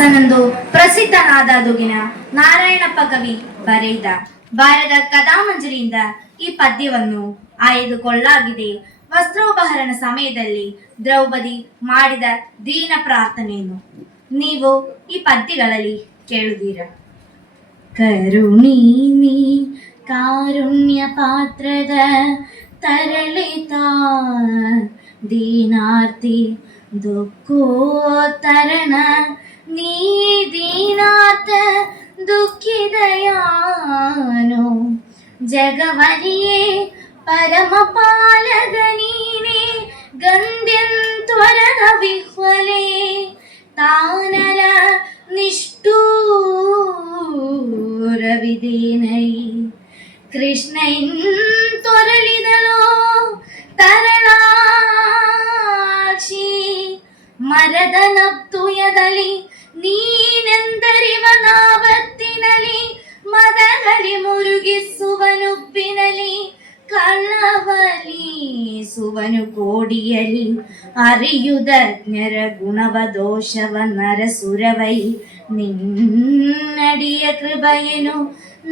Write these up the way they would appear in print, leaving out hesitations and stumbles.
ನಂದು ಪ್ರಸಿದ್ಧನಾದ ದುಗಿನ ನಾರಾಯಣಪ್ಪ ಕವಿ ಬರೆದ ಬಾರದ ಕಥಾಮಂಜರಿಯಿಂದ ಈ ಪದ್ಯವನ್ನು ಆಯ್ದುಕೊಳ್ಳಲಾಗಿದೆ. ವಸ್ತ್ರೋಪಹರಣ ಸಮಯದಲ್ಲಿ ದ್ರೌಪದಿ ಮಾಡಿದ ದೀನ ಪ್ರಾರ್ಥನೆಯನ್ನು ನೀವು ಈ ಪದ್ಯಗಳಲ್ಲಿ ಕೇಳುತ್ತೀರ. ಕರುಣೀನಿ ಕಾರುಣ್ಯ ಪಾತ್ರದ ತರಳಿತ ದೀನಾರ್ತಿ ದುಃಖೋತ್ತರಣ ನೀ ದೀನಾಥ ದುಃಖಿದಯಾನು ಜಗವರಿಯೇ ಪರಮ ಪಾಲಕ ನೀನೇ ಗಂಧ್ಯಂತ್ವರದ ವಿಹ್ವಲೆ ತಾನಲ ನಿಷ್ಠೂರ ವಿಧೇನೈ ಕೃಷ್ಣನ್ ತೊರಳಿದಳೋ ತರಳಾಕ್ಷಿ ಮರದ ನಪ್ತುಯದಲ್ಲಿ ನೀನೆಂದರಿವನಾವತ್ತಿನಲಿ ಮದಗಳಿ ಮುರುಗಿಸುವನುಪ್ಪಿನಲಿ ಕಳ್ಳವಲೀಸುವನು ಕೋಡಿಯಲಿ ಅರಿಯುದಜ್ಞರ ಗುಣವ ದೋಷವ ನರಸುರವೈ ನಿನ್ನಡಿಯ ಕೃಪೆಯನು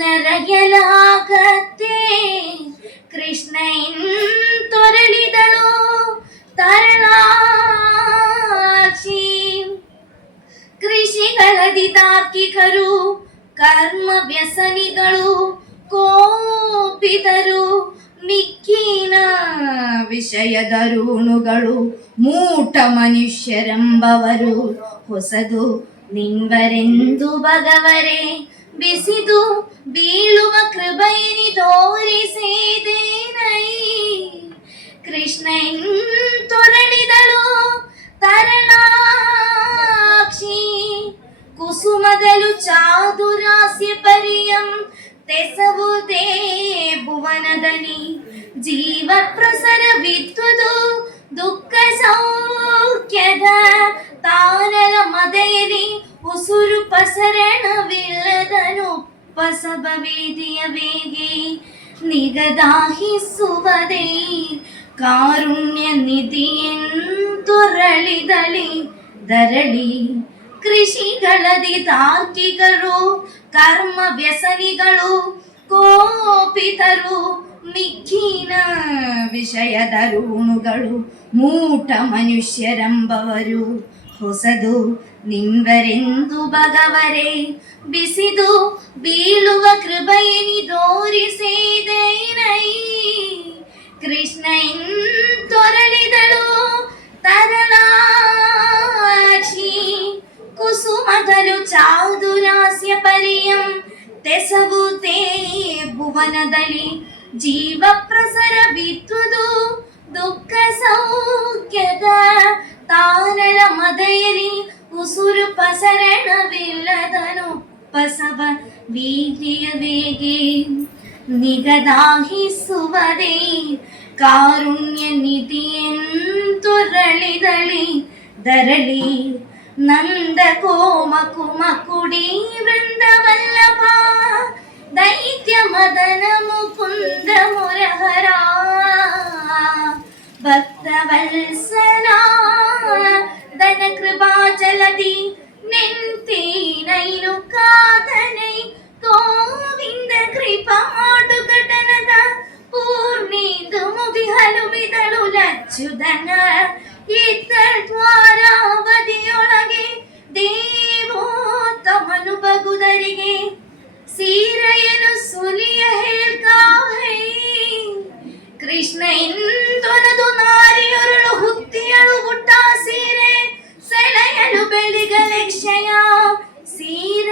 ನರಯಲಾಗತ್ತೆ ಕೃಷ್ಣನ್ ತೊರಳಿದಳು ತರಳಾಕ್ಷಿ ಕೃಷಿಗಳದಿ ತಾರ್ಕಿಕರು ಕರ್ಮ ವ್ಯಸನಿಗಳು ಕೋಪಿತರು ಮಿಕ್ಕಿನ ವಿಷಯದ ಋಣುಗಳು ಮೂಟ ಮನುಷ್ಯರೆಂಬವರು ಹೊಸದು ನಿಂವರೆಂದು ಭಗವರೇ ಬಿಸಿದು ಬೀಳುವ ಕೃಪೆಯನಿ ತೋರಿಸಿದೇನೈ ಕೃಷ್ಣನ್ ತೊರಳಿದಳು ತರಳಾಕ್ಷಿ ಕುಸುಮದಲು ಚಾದುರಾಸ್ಯ ಪರಿಯಂ ತೆಸವುದೇ ಭುವನದಲ್ಲಿ ಜೀವ ಪ್ರಸರ ವಿದ್ಯುದು ದುಃಖ ಸೌಖ್ಯದ ತಾನಲ ಮದೆಯಲಿ ಉಸುರು ಪಸರಣವಿಲ್ಲದನು ಪಸಬ ವೇದಿಯ ವೇಗೆ ನಿಗದಾಹಿಸುವುದೇ ಕಾರುಣ್ಯ ನಿಧಿಯೆಂತೊರಳಿದಳಿ ದರಳಿ ಕೃಷಿಗಳದಿ ತಾರ್ಕಿಕರು ಕರ್ಮ ವ್ಯಸನಿಗಳು ಕೋಪಿತರು ಮಿಕ್ಕಿನ ವಿಷಯದ ಋಣುಗಳು ಮೂಟ ಮನುಷ್ಯರೆಂಬವರು ಹೊಸದು ನಿಂವರೆಂದು ಭಗವರೇ ಬಿಸಿದು ಬೀಳುವ ಕೃಪೆಯನಿ ತೋರಿಸಿದೇನೈ ಕೃಷ್ಣನ್ ತೊರಳಿದಳು ತರಳಾಕ್ಷಿ ಕುಸುಮದಲು ಚಾದುರಾಸ್ಯ ಪರಿಯಂ ತೆಸವುದೇ ಭುವನದಲ್ಲಿ ಜೀವ ಪ್ರಸರ ವಿದ್ಯುದು ದುಃಖ ಸೌಖ್ಯದ ತಾನಲ ಮದೆಯಲಿ ಉಸುರು ಪಸರಣವಿಲ್ಲದನು ಪಸವ ವೀದಿಯ ವೇಗೆ ನಿಗದಾಹಿಸುವುದೇ ಕಾರುಣ್ಯ ನಿಧಿಯೆಂತೊರಳಿದಳಿ ದರಳಿ ನಂದ ಕೋಮ ಕುಮಕುಡಿ ವೃಂದವಲ್ಲಭ ದೈತ್ಯ ಮದನ ಮುಕುಂದ ಮುರಹರ ಭಕ್ತವತ್ಸಲ ದನ ಕೃಪಾಚಲದಿ ನಿಂತೀನೈನು ಕಾದನೈ ಗೋವಿಂದ ಕೃಪಾ ಮಾಡು ಘಟನದ ಪೂರ್ಣಿಂದು ಮುಗಿ ಹಲುಬಿದಳು ಲಚ್ಚುದನ ಇತ್ತ ದ್ವಾರಾವಧಿಯೊಳಗೆ ದೇವೋತ್ತಮನು ಬಗುದರಿಗೆ ಸೀರೆಯನು ಸುಲಿಯ ಹೇಳ್ಕಾಹೈ ಕೃಷ್ಣ ಇಂದೊನದು ನಾರಿಯೊರಳು ಹುತ್ತಿಯಳು ಗುಟ್ಟ ಸೀರೆ ಸೆಳೆಯಲು ಬೆಳಿಗಲೆಕ್ಷಯ ಸೀರೆಯೋಗಲಿ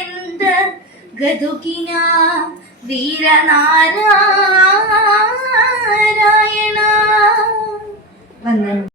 ಎಂದ ಗದುಕಿನ ವೀರನಾರಾಯಣ ವಂದನೆ.